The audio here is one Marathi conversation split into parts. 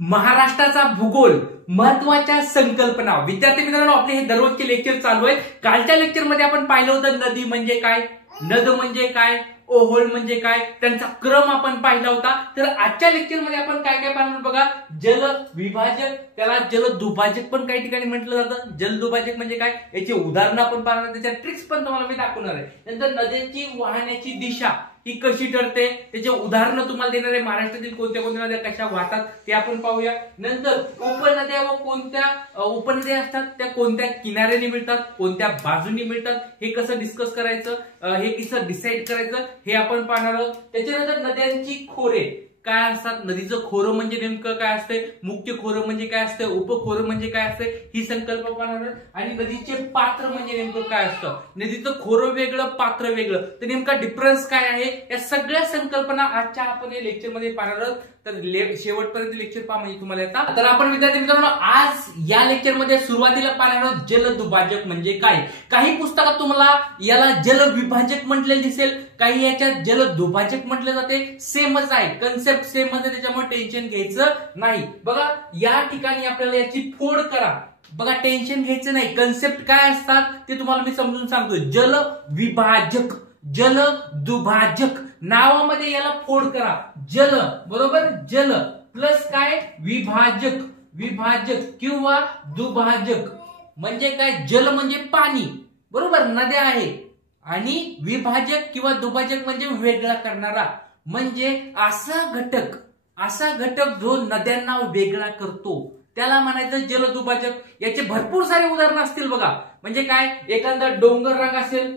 महाराष्ट्राचा भूगोल, महत्वाच्या संकल्पना. विद्यार्थी मित्रांनो, आपले हे दररोजचे लेक्चर चालू आहे. कालच्या लेक्चरमध्ये आपण पाहिलं होतं नदी म्हणजे काय, नद म्हणजे काय, ओहोळ म्हणजे काय, त्यांचा क्रम आपण पाहिला होता. तर आजच्या लेक्चरमध्ये आपण काय काय पाहणार बघा. जल विभाजक, त्याला जल दुभाजक पण काही ठिकाणी म्हटलं जातं. जल दुभाजक म्हणजे काय, याची उदाहरणं आपण पाहणार, त्याच्या ट्रिक्स पण तुम्हाला मी दाखवणार आहे. नंतर नद्यांची वाहण्याची दिशा ही कशी ठरते, त्याचे उदाहरणं तुम्हाला देणार आहे. महाराष्ट्रातील कोणत्या कोणत्या नद्या कशा वाहतात ते आपण पाहूया. नंतर उपनद्या व कोणत्या उपनद्या असतात त्या कोणत्या किनाऱ्याने मिळतात, कोणत्या बाजूनी मिळतात, हे कसं डिस्कस करायचं, हे कसं डिसाईड करायचं हे आपण पाहणार आहोत. त्याच्यानंतर नद्यांची खोरे काय असतात, नदीचं खोरं म्हणजे नेमकं काय असते, मुख्य खोरं म्हणजे काय असते, उपखोरं म्हणजे काय असते, ही संकल्पना पाहणार. आणि नदीचे पात्र म्हणजे नेमकं काय असतं, नदीचं खोरं वेगळं पात्र वेगळं, तर नेमका डिफरन्स काय आहे, या सगळ्या संकल्पना आजच्या आपण या लेक्चरमध्ये पाहणार आहोत. तर शेवटपर्यंत लेक्चर पहा म्हणजे तुम्हाला येतात. तर आपण विद्यार्थी मित्रांनो आज या लेक्चरमध्ये सुरुवातीला पाहणार आहोत जलदुभाजक म्हणजे काय. काही पुस्तकात तुम्हाला याला जलविभाजक म्हटले दिसेल, काही याच्यात जलदुभाजक म्हटले जाते. सेमच आहे, कन्सेप्ट सेमच आहे, त्याच्यामुळे टेन्शन घ्यायचं नाही. बघा या ठिकाणी आपल्याला याची फोड करा. बघा टेन्शन घ्यायचं नाही, कन्सेप्ट काय असतात ते तुम्हाला मी समजून सांगतो. जलविभाजक, जलदुभाजक, नावामध्ये याला फोड करा. जल बरोबर, जल प्लस काय विभाजक, विभाजक किंवा दुभाजक म्हणजे काय, जल म्हणजे पाणी बरोबर, नद्या आहे, आणि विभाजक किंवा दुभाजक म्हणजे वेगळा करणारा, म्हणजे असा घटक जो नद्यांना वेगळा करतो त्याला म्हणायचं जलदुभाजक. याचे भरपूर सारे उदाहरणं असतील बघा. म्हणजे काय, एखादा डोंगर रांग असेल,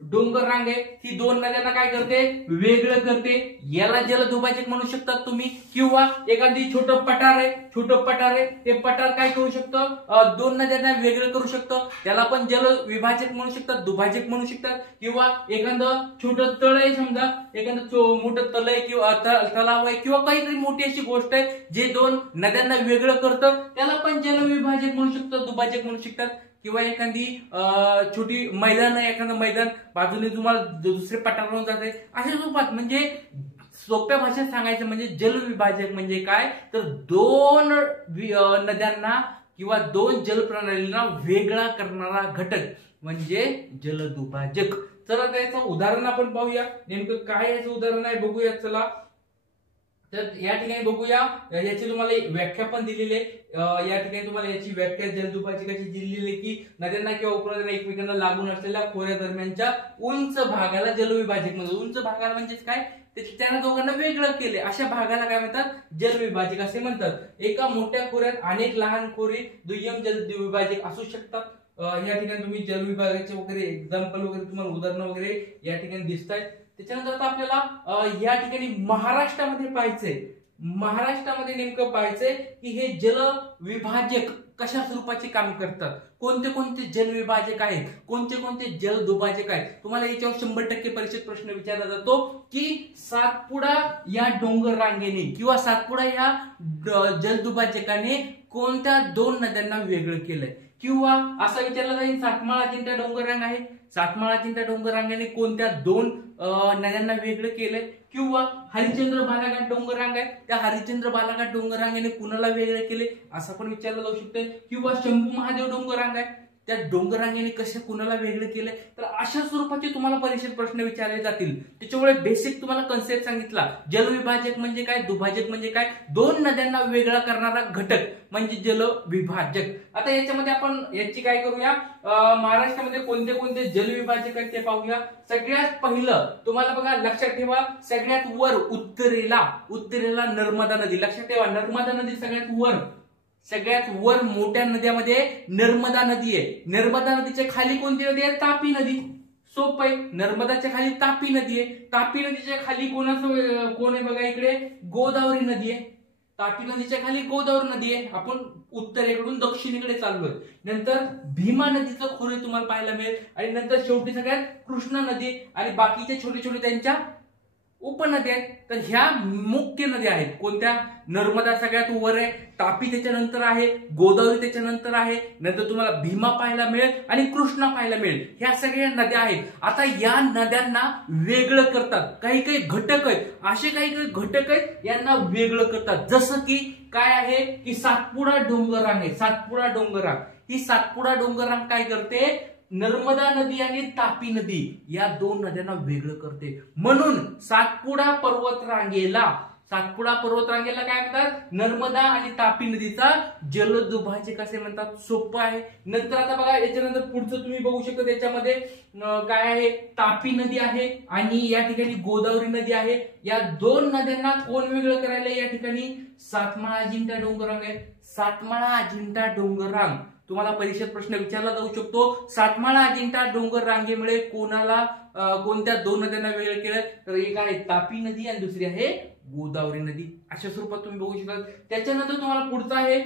डोंगर रांग आहे, ही दोन नद्यांना काय करते, वेगळं करते, याला जलदुभाजक म्हणू शकतात तुम्ही. किंवा एखादी छोटं पठार आहे, ते पठार काय करू शकतं, दोन नद्यांना वेगळं करू शकतं, त्याला पण जल विभाजक म्हणू शकतात, दुभाजक म्हणू शकतात. किंवा एखादं छोटं तळ आहे, समजा एखादं मोठं तळ आहे किंवा तलाव आहे किंवा काहीतरी मोठी अशी गोष्ट आहे जे दोन नद्यांना वेगळं करतं, त्याला पण जलविभाजक म्हणू शकतात, दुभाजक म्हणू शकतात. किंवा एखादी छोटी मैदान आहे, एखादं मैदान बाजूने तुम्हाला दुसरे पठारावरून जाते, अशा रूपात. म्हणजे सोप्या भाषेत सांगायचं म्हणजे जलविभाजक म्हणजे काय, तर दोन नद्यांना किंवा दोन जलप्रणालींना वेगळा करणारा घटक म्हणजे जलदुभाजक. चला त्याचं उदाहरण आपण पाहूया, नेमकं काय याचं उदाहरण आहे बघूया. चला तर या ठिकाणी बघूया, याची तुम्हाला व्याख्या पण दिलेली आहे. या ठिकाणी तुम्हाला याची व्याख्या जलदुभाजकाची दिलेली आहे की नद्यांना किंवा उपनद्यांना एकमेकांना लागून असलेल्या खोऱ्या दरम्यानच्या उंच भागाला जलविभाजक म्हणतात. उंच भागाला म्हणजेच काय, त्यांना दोघांना वेगळं केले अशा भागाला काय म्हणतात, जलविभाजक असे म्हणतात. एका मोठ्या खोऱ्यात अनेक लहान खोरे दुय्यम जलविभाजक असू शकतात. या ठिकाणी तुम्ही जलविभागाचे वगैरे एक्झाम्पल वगैरे तुम्हाला उदाहरणं वगैरे या ठिकाणी दिसत आहेत. त्याच्यानंतर आता आपल्याला या ठिकाणी महाराष्ट्रामध्ये पाहायचंय, महाराष्ट्रामध्ये नेमकं पाहायचंय की हे जल विभाजक कशा स्वरूपाचे काम करतात, कोणते कोणते जल विभाजक आहेत, कोणते कोणते जल दुभाजक आहेत. तुम्हाला याच्यावर 100% परीक्षेत प्रश्न विचारला जातो की सातपुडा या डोंगर रांगेने किंवा सातपुडा या जलदुभाजकाने कोणत्या दोन नद्यांना वेगळं केलंय. किंवा असा विचारला जाईल, सातमाळा अजिंठा डोंगर रांग आहे, सातमाळा अजिंठा डोंगर रांगेने कोणत्या दोन नद्यांना वेगळं केलंय. किंवा हरिश्चंद्र बालाघाट डोंगर रांग आहे, त्या हरिश्चंद्र बालाघाट डोंगर रांगेने कुणाला वेगळं केले असं पण विचारलं जाऊ शकतंय. किंवा शंभू महादेव डोंगर रांग आहे, त्या डोंगर रांगेने कशा कुणाला वेगळं केलंय. तर अशा स्वरूपाचे तुम्हाला परीक्षेत प्रश्न विचारले जातील. त्याच्यामुळे बेसिक तुम्हाला कन्सेप्ट सांगितला. जलविभाजक म्हणजे काय, दुभाजक म्हणजे काय, दोन नद्यांना वेगळा करणारा घटक म्हणजे जलविभाजक. आता याच्यामध्ये आपण याची काय करूया, महाराष्ट्रामध्ये कोणते कोणते जलविभाजक आहेत ते पाहूया. सगळ्यात पहिलं तुम्हाला बघा, लक्षात ठेवा, सगळ्यात वर उत्तरेला नर्मदा नदी. लक्षात ठेवा, नर्मदा नदी सगळ्यात वर मोठ्या नद्यामध्ये नर्मदा नदी आहे. नर्मदा नदीच्या खाली कोणती नदी आहे, तापी नदी. सोपं आहे, नर्मदाच्या खाली तापी नदी आहे. तापी नदीच्या खाली कोण आहे बघा, इकडे गोदावरी नदी आहे. तापी नदीच्या खाली गोदावरी नदी आहे. आपण उत्तरेकडून दक्षिणेकडे चाललोय. नंतर भीमा नदीचं खोरे तुम्हाला पाहायला मिळेल. आणि नंतर शेवटी सगळ्यात कृष्णा नदी आणि बाकीचे छोटे छोटे त्यांच्या उपनद्या आहेत. तर ह्या मुख्य नद्या आहेत. कोणत्या? नर्मदा सगळ्यात वर आहे, तापी त्याच्यानंतर आहे, गोदावरी त्याच्यानंतर आहे, नंतर तुम्हाला भीमा पाहायला मिळेल आणि कृष्णा पाहायला मिळेल. ह्या सगळ्या नद्या आहेत. आता या नद्यांना वेगळं करतात. काही काही घटक आहेत, असे काही काही घटक आहेत यांना वेगळं करतात. जसं की काय आहे की सातपुडा डोंगररांग आहे. सातपुडा डोंगररांग, ही सातपुडा डोंगररांग काय करते? नर्मदा नदी आणि तापी नदी या दोन नद्यांना वेगळं करते. म्हणून सातपुडा पर्वतरांगेला काय म्हणतात? नर्मदा आणि तापी नदीचा जलदुभाजक असे म्हणतात. सोपं आहे. नंतर आता बघा, याच्यानंतर पुढचं तुम्ही बघू शकता. त्याच्यामध्ये काय आहे? तापी नदी आहे आणि या ठिकाणी गोदावरी नदी आहे. या दोन नद्यांना कोण वेगळं करायला? या ठिकाणी सातमाळा अजिंठा डोंगररांग आहे. सातमाळा अजिंठा डोंगररांग तुम्हाला परीक्षेत प्रश्न विचारला जाऊ शकतो. सातमाळा अजिंठा डोंगर रांगेमुळे कोणत्या दोन नद्यांना वेगळं केलं? तर एक आहे तापी नदी आणि दुसरी आहे गोदावरी नदी. अशा स्वरूपात तुम्ही बघू शकता. त्याच्यानंतर तुम्हाला पुढचं आहे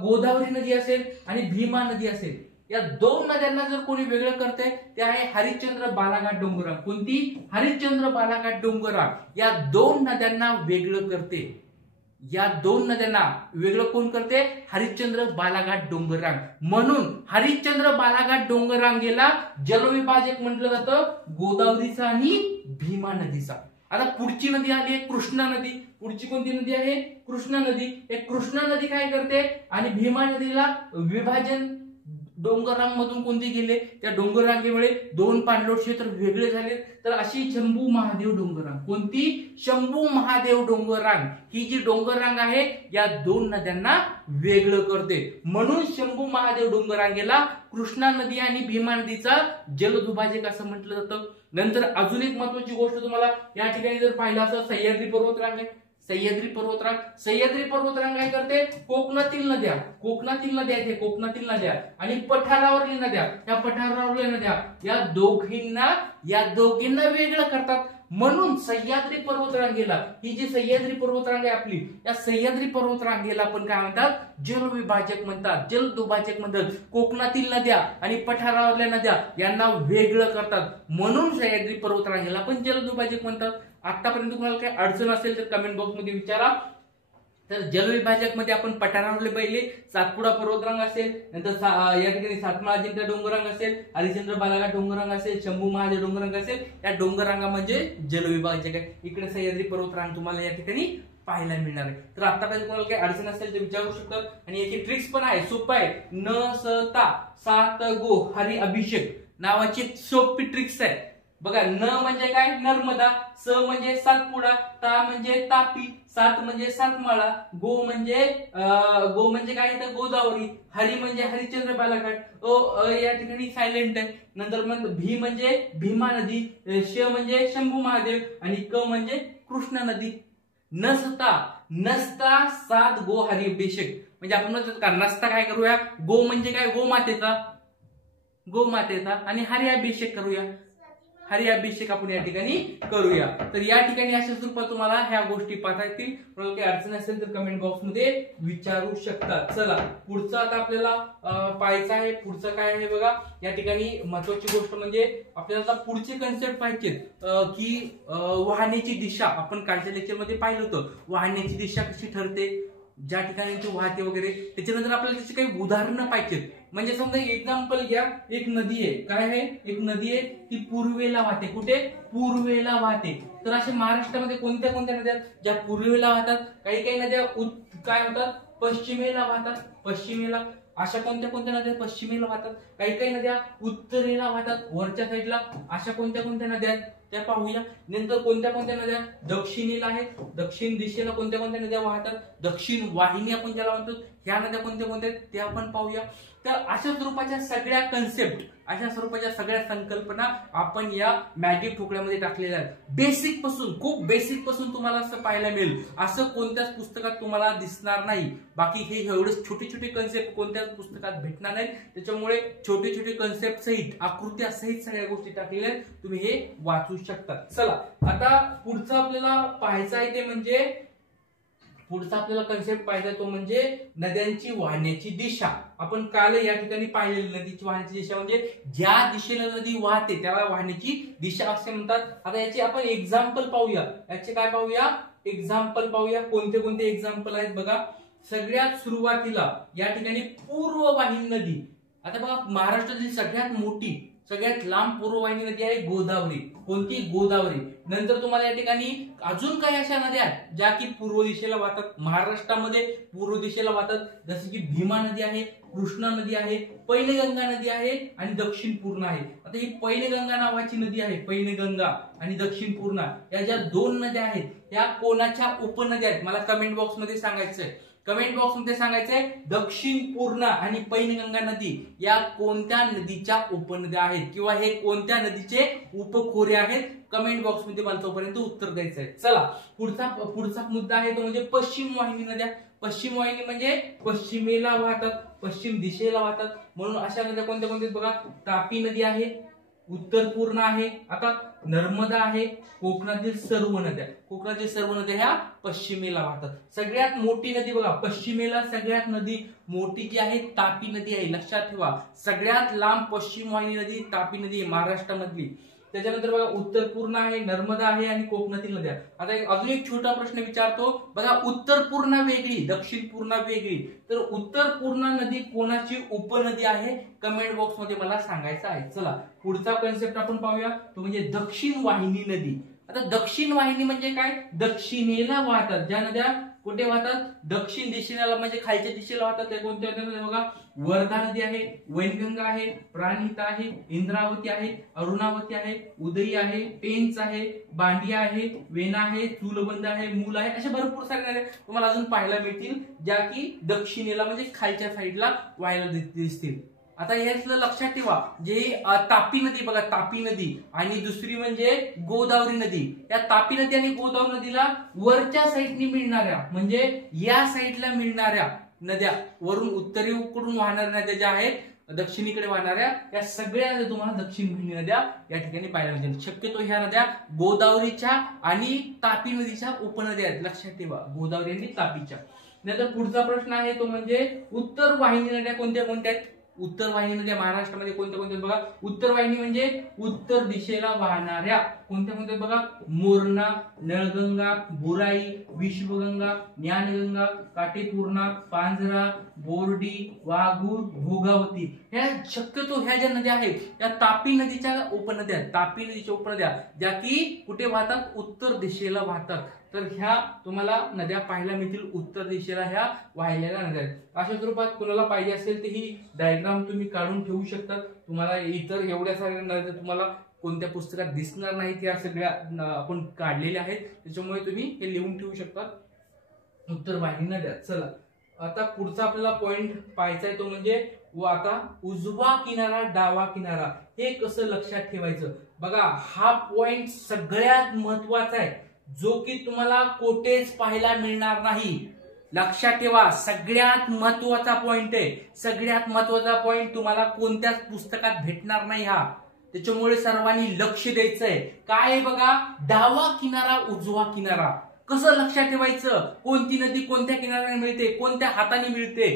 गोदावरी नदी असेल आणि भीमा नदी असेल. या दोन नद्यांना जर कोणी वेगळं करते ते आहे हरिश्चंद्र बालाघाट डोंगररांग. कोणती? हरिश्चंद्र बालाघाट डोंगररांग या दोन नद्यांना वेगळं करते. या दोन नद्यांना वेगळं कोण करते? हरिश्चंद्र बालाघाट डोंगररांग. म्हणून हरिश्चंद्र बालाघाट डोंगररांगेला जलविभाजक म्हटलं जातं गोदावरीचा आणि भीमा नदीचा. आता पुढची नदी आली आहे कृष्णा नदी. पुढची कोणती नदी आहे? कृष्णा नदी. एक कृष्णा नदी काय करते? आणि भीमा नदीला विभाजन डोंगररांग मधून कोणते गेले? त्या डोंगररांगेमुळे दोन पाणलोट क्षेत्र वेगळे झाले. तर अशी शंभू महादेव डोंगररांग. कोणती? शंभू महादेव डोंगररांग ही जी डोंगररांग आहे या दोन नद्यांना वेगळं करते. म्हणून शंभू महादेव डोंगररांगेला कृष्णा नदी आणि भीमा नदीचा जलदुभाजक असं म्हटलं जातं. नंतर अजून एक महत्वाची गोष्ट तुम्हाला या ठिकाणी जर पाहिलं असं सह्याद्री पर्वतरांग आहे. सह्याद्री पर्वतरांग काय करते? कोकणातील नद्या आहेत. कोकणातील नद्या आणि पठारावरील नद्या, या पठारावरील नद्या या दोघींना वेगळं करतात. म्हणून सह्याद्री पर्वतरांगेला, ही जी सह्याद्री पर्वतरांग आहे आपली, या सह्याद्री पर्वतरांगेला पण काय म्हणतात? जलविभाजक म्हणतात, जलदुभाजक म्हणतात. कोकणातील नद्या आणि पठारावरल्या नद्या यांना वेगळं करतात. म्हणून सह्याद्री पर्वतरांगेला पण जलदुभाजक म्हणतात. आतापर्यंत तुम्हाला काही अडचण असेल तर कमेंट बॉक्स मध्ये विचारा. तर जलविभाजक मध्ये आपण पठारावरले पहिले सातपुडा पर्वतरांग असेल, नंतर या ठिकाणी सातमाळा अजिंठा डोंगररांग असेल, हरिश्चंद्र बालाघाट डोंगररांग असेल, शंभू महादेव डोंगररांग असेल. या डोंगररांगा म्हणजे जलविभाजक आहे. इकडे सह्याद्री पर्वतरांग तुम्हाला या ठिकाणी पाहायला मिळणार आहे. तर आतापर्यंत तुम्हाला काही अडचण असेल तर विचारू शकतात. आणि याची ट्रिक्स पण आहे, सोपं आहे. न सता सात गो हरी अभिषेक नावाची सोपी ट्रिक्स आहे. बघा, न म्हणजे काय? नर्मदा, स म्हणजे सातपुडा, ता म्हणजे तापी, सात म्हणजे सातमाळा, गो म्हणजे काय? तर गोदावरी, हरी म्हणजे हरिश्चंद्र बालाघाट, या ठिकाणी सायलेंट आहे. नंतर मग भी म्हणजे भीमा नदी, श म्हणजे शंभू महादेव आणि क म्हणजे कृष्णा नदी. नसता सात गो हरी अभिषेक म्हणजे आपण म्हणतो का नसता काय करूया? गो म्हणजे काय? गोमातेचा आणि हरी अभिषेक करूया. हरी अभिषेक आपण या ठिकाणी करूया. तर या ठिकाणी अशा स्वरूपात तुम्हाला ह्या गोष्टी पाहता येतील. काही अडचण असेल तर कमेंट बॉक्स मध्ये विचारू शकतात. चला, पुढचं आता आपल्याला पाहायचं आहे. पुढचं काय आहे बघा, या ठिकाणी महत्वाची गोष्ट म्हणजे आपल्याला आता पुढचे कन्सेप्ट पाहिजे की वाहण्याची दिशा. आपण कालच्या लेक्चर मध्ये पाहिलं होतं वाहण्याची दिशा कशी ठरते, ज्या ठिकाणी वाहते वगैरे. त्याच्यानंतर आपल्याला त्याची काही उदाहरणं पाहिजेत. म्हणजे समजा एक्झाम्पल घ्या, एक नदी आहे. काय आहे? एक नदी आहे, ती पूर्वेला वाहते. कुठे? पूर्वेला वाहते. तर अशा महाराष्ट्रामध्ये कोणत्या कोणत्या नद्या ज्या पूर्वेला वाहतात? काही नद्या काय होतात? पश्चिमेला वाहतात. पश्चिमेला अशा कोणत्या कोणत्या नद्या पश्चिमेला वाहतात? काही नद्या उत्तरेला वाहतात, वरच्या साईडला. अशा कोणत्या कोणत्या नद्या आहेत त्या पाहूया. नंतर कोणत्या कोणत्या नद्या दक्षिणेला आहेत, दक्षिण दिशेला कोणत्या कोणत्या नद्या वाहतात, दक्षिण वाहिनी आपण ज्याला म्हणतो, ह्या नद्या कोणत्या कोणत्या आहेत ते आपण पाहूया. तर अशा स्वरूपाच्या सगळ्या कन्सेप्ट, अशा स्वरूपाच्या सगळ्या संकल्पना आपण या मॅजिक ठोकळ्यामध्ये टाकलेल्या आहेत. बेसिक पासून, खूप बेसिक पासून तुम्हाला असं पाहायला मिळेल. असं कोणत्याच पुस्तकात तुम्हाला दिसणार नाही. बाकी हे एवढेच छोटे छोटे कन्सेप्ट कोणत्याच पुस्तकात भेटणार नाहीत. त्याच्यामुळे छोटे छोटे कन्सेप्ट सहित, आकृत्या सहित सगळ्या गोष्टी टाकलेल्या आहेत. तुम्ही हे वाचू शकता. चला, आता पुढचं आपल्याला पाहायचं आहे ते म्हणजे पुढचा आपल्याला कन्सेप्ट पाहिजे तो म्हणजे नद्यांची वाहण्याची दिशा. आपण काल या ठिकाणी पाहिलेली नदीची वाहण्याची दिशा म्हणजे ज्या दिशेला नदी वाहते त्याला वाहण्याची दिशा असे म्हणतात. आता याची आपण एक्झाम्पल पाहूया. याचे काय पाहूया? एक्झाम्पल पाहूया. कोणते कोणते एक्झाम्पल आहेत बघा. सगळ्यात सुरुवातीला या ठिकाणी पूर्ववाहिनी नदी. आता बघा महाराष्ट्रातील सगळ्यात मोठी सगळ्यात लांब पूर्ववाहिनी नदी आहे गोदावरी. कोणती? गोदावरी. नंतर तुम्हाला या ठिकाणी अजून काही अशा नद्या आहेत ज्या की पूर्व दिशेला वाहतात. महाराष्ट्रामध्ये पूर्व दिशेला वाहतात, जसे की भीमा नदी आहे, कृष्णा नदी आहे, पैनगंगा नदी आहे आणि दक्षिण पूर्णा आहे. आता ही पैनगंगा नावाची नदी आहे, पैनगंगा आणि दक्षिण पूर्णा या ज्या दोन नद्या आहेत या कोणाच्या उपनद्या आहेत मला कमेंट बॉक्स मध्ये सांगायचंय. कमेंट बॉक्स मध्ये सांगायचंय दक्षिण पूर्णा आणि पैनगंगा नदी या कोणत्या नदीच्या उपनद्या आहेत किंवा हे कोणत्या नदीचे उपखोरे आहेत. कमेंट बॉक्स मध्ये मला तोपर्यंत उत्तर द्यायचं आहे. चला पुढचा मुद्दा आहे तो म्हणजे पश्चिम वाहिनी नद्या. पश्चिम वाहिनी म्हणजे पश्चिमेला वाहतात, पश्चिम दिशेला वाहतात. म्हणून अशा नद्या कोणत्या कोणत्या बघा. तापी नदी आहे, उत्तर पूर्णा आहे, आता नर्मदा आहे, कोकणातील सर्व नद्या ह्या पश्चिमेला वाहतात. सगळ्यात मोठी नदी बघा पश्चिमेला सगळ्यात नदी मोठी जी आहे तापी नदी आहे. लक्षात ठेवा सगळ्यात लांब पश्चिम वाहिनी नदी तापी नदी आहे महाराष्ट्रामधली. त्याच्यानंतर बघा उत्तर पूर्णा आहे, नर्मदा आहे आणि कोकणातील नद्या. आता अजून एक छोटा प्रश्न विचारतो बघा. उत्तर पूर्णा वेगळी, दक्षिण पूर्णा वेगळी, तर उत्तर पूर्णा नदी कोणाची उपनदी आहे? कमेंट बॉक्स मध्ये मला सांगायचं आहे. चला पुढचा कन्सेप्ट आपण पाहूया तो म्हणजे दक्षिण वाहिनी नदी. आता दक्षिण वाहिनी म्हणजे काय? दक्षिणेला वाहतात ज्या नद्या कुठे वाहतात? दक्षिण दिशेला म्हणजे खालच्या दिशेला वाहतात. त्या कोणत्या नद्या बघा. वर्धा नदी आहे, वैनगंगा आहे, प्राणहिता आहे, इंद्रावती आहे, अरुणावती आहे, उदयी आहे, पेंच आहे, बांडिया आहे, वेना आहे, चूलबंद आहे, मूल आहे. अशा भरपूर साऱ्या नद्या तुम्हाला अजून पाहायला मिळतील ज्या की दक्षिणेला म्हणजे खालच्या साईडला वाहायला दिसतील. आता यातलं लक्षात ठेवा जे तापी नदी बघा, तापी नदी आणि दुसरी म्हणजे गोदावरी नदी. या तापी नदी आणि गोदावरी नदीला वरच्या साईडनी मिळणाऱ्या म्हणजे या साईडला मिळणाऱ्या नद्या, वरून उत्तरेकडून वाहणाऱ्या नद्या ज्या आहेत दक्षिणेकडे वाहणाऱ्या, या सगळ्या नद्या तुम्हाला दक्षिण वाहिनी नद्या या ठिकाणी पाहायला मिळतील. शक्यतो ह्या नद्या गोदावरीच्या आणि तापी नदीच्या उपनद्या आहेत. लक्षात ठेवा गोदावरी आणि तापीच्या. नंतर पुढचा प्रश्न आहे तो म्हणजे उत्तर वाहिनी नद्या कोणत्या कोणत्या आहेत? उत्तर वाहिनी नद्या महाराष्ट्रामध्ये कोणत्या कोणत्या बघा. उत्तर वाहिनी म्हणजे उत्तर दिशेला वाहणाऱ्या कोणत्या कोणत्या बघा. मोरणा, नळगंगा, बुराई, विश्वगंगा, ज्ञानगंगा, काटेपूर्णा, पांझरा, बोर्डी, वाघूर, भोगावती. ह्या शक्यतो ह्या ज्या नद्या आहेत त्या तापी नदीच्या उपनद्या, तापी नदीच्या उपनद्या ज्या की कुठे वाहतात? उत्तर दिशेला वाहतात. तर ह्या तुम्हाला नद्या पाहायला मिळतील उत्तर दिशेला ह्या वाहिलेल्या नद्या आहेत. अशा स्वरूपात कुणाला पाहिजे असेल तर ही डायग्राम तुम्ही काढून ठेवू शकता. तुम्हाला इतर एवढ्या साऱ्या नद्या तुम्हाला कोणत्या पुस्तकात दिसणार नाहीत, या सगळ्या आपण काढलेल्या आहेत. त्याच्यामुळे तुम्ही हे लिहून ठेवू शकता उत्तर वाहिनी नद्या. चला आता पुढचा आपल्याला पॉइंट पाहायचा आहे तो म्हणजे आता उजवा किनारा डावा किनारा हे कसं लक्षात ठेवायचं. बघा हा पॉइंट सगळ्यात महत्वाचा आहे जो की तुम्हाला कोठेच पाहायला मिळणार नाही. लक्षात ठेवा सगळ्यात महत्वाचा पॉइंट आहे. सगळ्यात महत्वाचा पॉइंट तुम्हाला कोणत्याच पुस्तकात भेटणार नाही हा. त्याच्यामुळे सर्वांनी लक्ष द्यायचंय. काय आहे बघा. डावा किनारा उजवा किनारा कसं लक्षात ठेवायचं. कोणती नदी कोणत्या किनाऱ्याने मिळते, कोणत्या हाताने मिळते,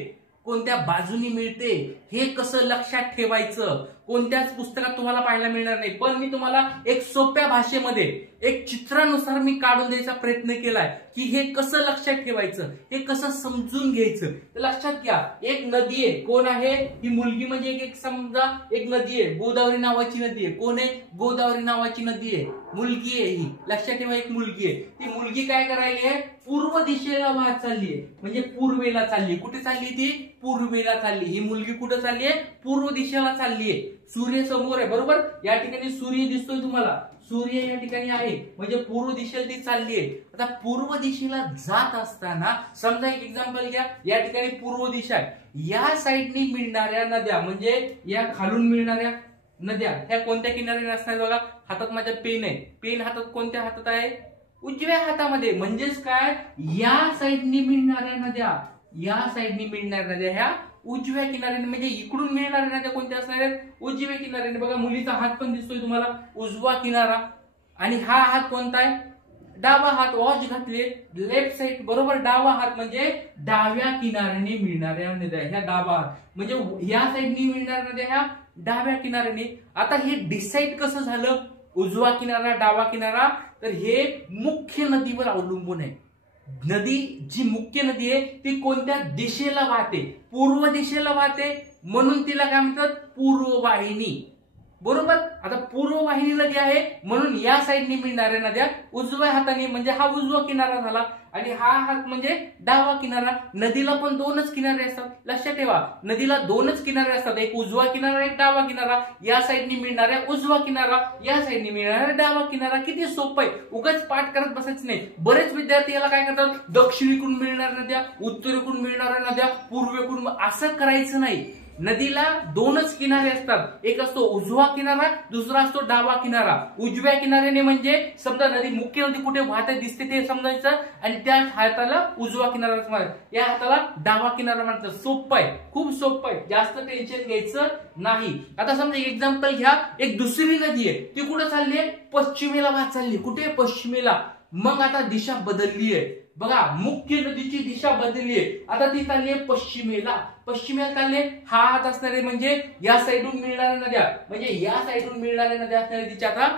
कोणत्या बाजूनी मिळते हे कसं लक्षात ठेवायचं कोणत्याच पुस्तकात तुम्हाला पाहायला मिळणार नाही. पण मी तुम्हाला एक सोप्या भाषेमध्ये एक चित्रानुसार मी काढून द्यायचा प्रयत्न केलाय की हे कसं लक्षात ठेवायचं, हे कसं समजून घ्यायचं. तर लक्षात घ्या एक नदी आहे. कोण आहे ही मुलगी म्हणजे एक समजा एक नदी आहे, गोदावरी नावाची नदी आहे. कोण आहे? गोदावरी नावाची नदी आहे, मुलगी आहे ही. लक्षात ठेवा एक मुलगी आहे. ती मुलगी काय करायली आहे? पूर्व दिशेला वाहत चालली आहे म्हणजे पूर्वेला चालली. कुठे चालली ती? पूर्वेला चालली. ही मुलगी कुठे चालली आहे? पूर्व दिशेला चालली आहे. सूर्य समोर आहे बरोबर. या ठिकाणी सूर्य दिसतोय तुम्हाला, सूर्य या ठिकाणी आहे म्हणजे पूर्व दिशेला ती चालली आहे. आता पूर्व दिशेला जात असताना समजा एक एक्झाम्पल घ्या. या ठिकाणी पूर्व दिशा आहे. या साईडनी मिळणाऱ्या नद्या म्हणजे या खालून मिळणाऱ्या नद्या ह्या कोणत्या किनाऱ्याने असणार बघा. हातात माझ्या पेन आहे. पेन हातात कोणत्या हातात आहे? उजव्या हातामध्ये. म्हणजेच काय या साईडनी मिळणाऱ्या नद्या, या साईडनी मिळणाऱ्या नद्या ह्या उजव्या किनाऱ्याने म्हणजे इकडून मिळणाऱ्या नद्या कोणत्या असणार आहेत? उजव्या किनाऱ्याने. बघा मुलीचा हात पण दिसतोय तुम्हाला, उजवा किनारा. आणि हा हात कोणता आहे? डावा हात, वॉच घातले, लेफ्ट साइड, बरोबर. डावा हात म्हणजे डाव्या किनाऱ्याने मिळणाऱ्या नद्या, ह्या डावा हात म्हणजे ह्या साईडनी मिळणाऱ्या नद्या ह्या डाव्या किनाऱ्याने. आता हे डिसाईड कसं झालं, उजवा किनारा डावा किनारा, तर हे मुख्य नदीवर अवलंबून आहे. नदी जी मुख्य नदी आहे ती कोणत्या दिशेला वाहते, पूर्व दिशेला वाहते, म्हणून तिला काय म्हणतात, पूर्ववाहिनी, बरोबर. आता पूर्ववाहिनी नदी आहे म्हणून या साईडने मिळणाऱ्या नद्या उजव्या हाताने, म्हणजे हा उजवा किनारा झाला आणि हा हात म्हणजे डावा किनारा. नदीला पण दोनच किनारे असतात, लक्षात ठेवा. नदीला दोनच किनारे असतात, एक उजवा किनारा एक डावा किनारा. या साईडने मिळणाऱ्या उजवा किनारा, या साईडने मिळणाऱ्या डावा किनारा. किती सोपं आहे, उगाच पाठ करत बसायचं नाही. बरेच विद्यार्थी याला काय करतात, दक्षिणेकडून मिळणाऱ्या नद्या, उत्तरेकडून मिळणाऱ्या नद्या, पूर्वेकडून, असं करायचं नाही. नदीला दोनच किनारे असतात, एक असतो उजवा किनारा, दुसरा असतो डावा किनारा. उजव्या किनाऱ्याने म्हणजे समजा नदी, मुख्य नदी कुठे वाहते दिसते ते समजायचं, आणि त्या हाताला उजवा किनारा म्हणायचं, या हाताला डावा किनारा म्हणायचं. सोपं आहे, खूप सोपं आहे, जास्त टेन्शन घ्यायचं नाही. आता समजा एक्झाम्पल घ्या, एक दुसरी नदी आहे, ती कुठे चालली आहे, पश्चिमेला वाहत चालली. कुठे, पश्चिमेला. मग आता दिशा बदलली आहे बघा, मुख्य नदीची दिशा बदलली आहे, आता ती चालली आहे पश्चिमेला. पश्चिमेला चालले, हा हात असणारे म्हणजे या साईडून मिळणाऱ्या नद्या, म्हणजे या साईडून मिळणाऱ्या नद्या असणाऱ्या तिच्या आता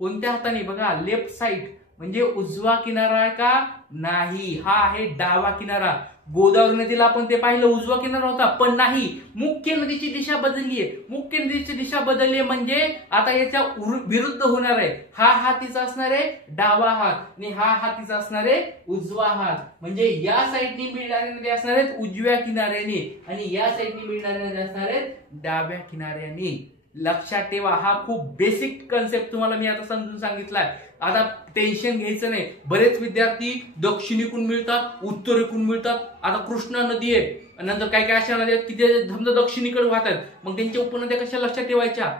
कोणत्या हाताने, बघा लेफ्ट साइड, म्हणजे उजवा किनारा आहे का, नाही, हा आहे डावा किनारा. गोदावरी नदीला आपण ते पाहिलं, उजवा किनारा होता, पण नाही, मुख्य नदीची दिशा बदलली आहे. मुख्य नदीची दिशा बदलली म्हणजे आता याच्या विरुद्ध होणार आहे. हा हात तिचा असणार आहे डावा हात आणि हा हात तिचा असणार आहे उजवा हात. म्हणजे या साईडनी मिळणाऱ्या नद्या असणार आहेत उजव्या किनाऱ्याने आणि या साईडनी मिळणाऱ्या नद्या असणार आहेत डाव्या किनाऱ्याने. लक्षात ठेवा, हा खूप बेसिक कन्सेप्ट तुम्हाला मी आता समजून सांगितलाय. आता टेन्शन घ्यायचं नाही. बरेच विद्यार्थी दक्षिणेकडून मिळतात, उत्तरेकडून मिळतात. आता कृष्णा नदी आहे, नंतर काय काय अशा नद्या आहेत की ते समजा दक्षिणेकडे वाहतात, मग त्यांच्या उपनद्या कशा लक्षात ठेवायच्या.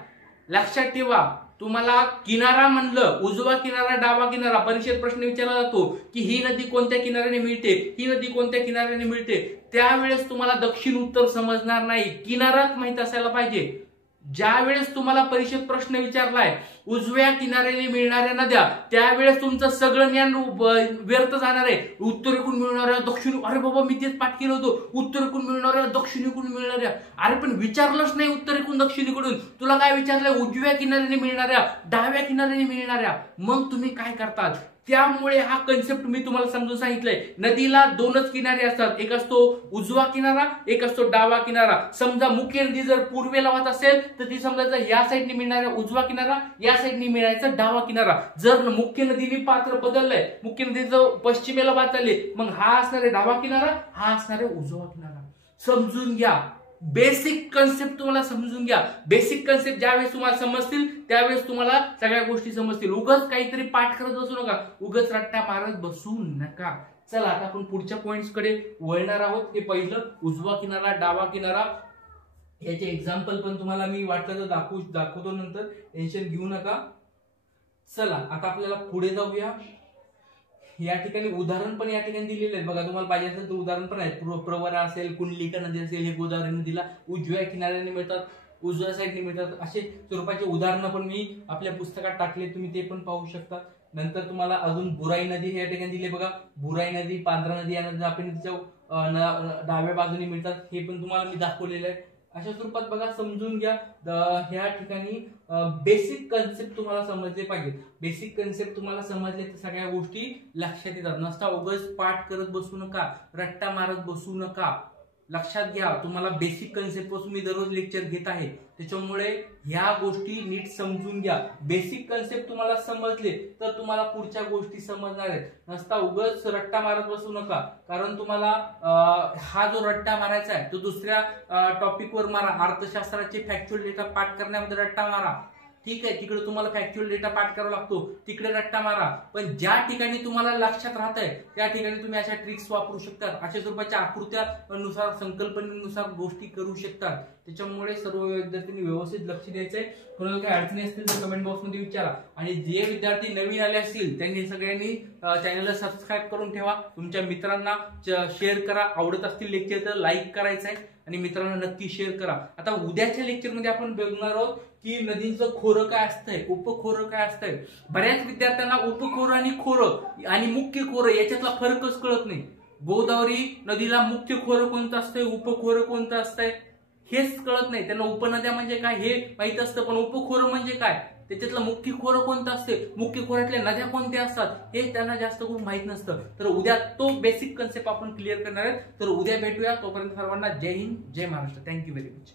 लक्षात ठेवा, तुम्हाला किनारा म्हणलं, उजवा किनारा डावा किनारा, परीक्षेत प्रश्न विचारला जातो की ही नदी कोणत्या किनाऱ्याने मिळते, ही नदी कोणत्या किनाऱ्याने मिळते. त्यावेळेस तुम्हाला दक्षिण उत्तर समजणार नाही, किनाराच माहित असायला पाहिजे. ज्या वेळेस तुम्हाला परीक्षेत प्रश्न विचारलाय उजव्या किनाऱ्याने मिळणाऱ्या नद्या, त्यावेळेस तुमचं सगळं ज्ञान व्यर्थ जाणार आहे. उत्तरेकडून मिळणाऱ्या, दक्षिण, अरे बाबा मी तेच पाठ केलं होतं, उत्तरेकडून मिळणाऱ्या, दक्षिणेकडून मिळणाऱ्या. अरे पण विचारलंच नाही उत्तरेकडून दक्षिणेकडून, तुला काय विचारलंय, उजव्या किनाऱ्याने मिळणाऱ्या, डाव्या किनाऱ्याने मिळणाऱ्या. मग तुम्ही काय करतात, त्यामुळे हा कन्सेप्ट मी तुम्हाला समजून सांगितलंय. नदीला दोनच किनारे असतात, एक असतो उजवा किनारा, एक असतो डावा किनारा. समजा मुख्य नदी जर पूर्वेला वाहत असेल तर ती समजायचं या साईडने मिळणारा उजवा किनारा, या साईडने मिळायचा डावा किनारा. जर मुख्य नदीने पात्र बदललंय, मुख्य नदीचं पश्चिमेला वाहत चालले, मग हा असणार आहे डावा किनारा, हा असणार आहे उजवा किनारा. समजून घ्या, बेसिक कन्सेप्ट तुम्हाला समजून घ्या. बेसिक कन्सेप्ट ज्यावेळेस तुम्हाला समजतील त्यावेळेस तुम्हाला सगळ्या गोष्टी समजतील. उगाच काहीतरी पाठ करत बसू नका, उगाच रट्टा मारत बसू नका. चला आता आपण पुढच्या पॉइंट्स कडे वळणार आहोत. हे पहिलं उजवा किनारा डावा किनारा, याचे एक्झाम्पल पण तुम्हाला मी वाटलं तर दाखवतो नंतर, टेन्शन घेऊ नका. चला आता आपल्याला पुढे जाऊया. या ठिकाणी उदाहरण पण या ठिकाणी दिलेले आहेत बघा, तुम्हाला पाहिजे असेल तर उदाहरण पण आहेत. प्रवरा असेल, कुंडलिका नदी असेल, हे गोदावरी नदीला उजव्या किनाऱ्याने मिळतात, उजव्या साईडने मिळतात. असे स्वरूपाचे उदाहरणं पण मी आपल्या पुस्तकात टाकले, तुम्ही ते पण पाहू शकता. नंतर तुम्हाला अजून बुराई नदी हे या ठिकाणी दिले बघा, बुराई नदी, पांढरा नदी या नदी आपण तिच्या डाव्या बाजूने मिळतात, हे पण तुम्हाला मी दाखवलेलं आहे. अशा स्वरूपात बघा, समजून घ्या. ह्या ठिकाणी बेसिक कन्सेप्ट तुम्हाला समजले पाहिजे. बेसिक कन्सेप्ट तुम्हाला समजले तर सगळ्या गोष्टी लक्षात येतात. नसता उगाच पाठ करत बसू नका, रट्टा मारत बसू नका. लक्षात घ्या, तुम्हाला बेसिक कन्सेप्ट पासून मी दररोज लेक्चर घेत आहे, त्याच्यामुळे ह्या गोष्टी नीट समजून घ्या. बेसिक कन्सेप्ट तुम्हाला समजले तर तुम्हाला पुढच्या गोष्टी समजणार आहेत. नसता उगाच रट्टा मारत बसू नका, कारण तुम्हाला हा जो रट्टा मारायचा आहे तो दुसऱ्या टॉपिकवर मारा. अर्थशास्त्राचे फॅक्च्युअल डेटा पाठ करण्यामध्ये रट्टा मारा, ठीक आहे. तिकडे तुम्हाला फॅक्च्युअल डेटा पाठ करावा लागतो, तिकडे रट्टा मारा. पण ज्या ठिकाणी तुम्हाला लक्षात राहत आहे त्या ठिकाणी तुम्ही अशा ट्रिक्स वापरू शकता, अशा स्वरूपाच्या आकृत्यानुसार, संकल्पनेनुसार गोष्टी करू शकतात. त्याच्यामुळे सर्व विद्यार्थ्यांनी व्यवस्थित लक्ष द्यायचंय. कोणाला काही अडचणी असतील तर कमेंट बॉक्समध्ये विचारा. आणि जे विद्यार्थी नवीन आले असतील त्यांनी सगळ्यांनी चॅनलला सबस्क्राईब करून ठेवा. तुमच्या मित्रांना शेअर करा. आवडत असतील लेक्चर तर लाईक करायचं आहे आणि मित्रांना नक्की शेअर करा. आता उद्याच्या लेक्चरमध्ये आपण बघणार आहोत की की नदीचं खोरं काय असतंय, उपखोरं काय असतंय. बऱ्याच विद्यार्थ्यांना उपखोरं आणि खोरं आणि मुख्य खोरं याच्यातला फरकच कळत नाही. गोदावरी नदीला मुख्य खोरं कोणतं असतंय, उपखोरं कोणतं असतंय हेच कळत नाही. त्यांना उपनद्या म्हणजे काय हे माहित असतं, पण उपखोरं म्हणजे काय, त्याच्यातलं मुख्य खोरं कोणतं असते, मुख्य खोऱ्यातल्या नद्या कोणत्या असतात हे त्यांना जास्त करून माहित नसतं. तर उद्या तो बेसिक कन्सेप्ट आपण क्लिअर करणार आहे. तर उद्या भेटूया. तोपर्यंत सर्वांना जय हिंद, जय महाराष्ट्र. Thank you very much.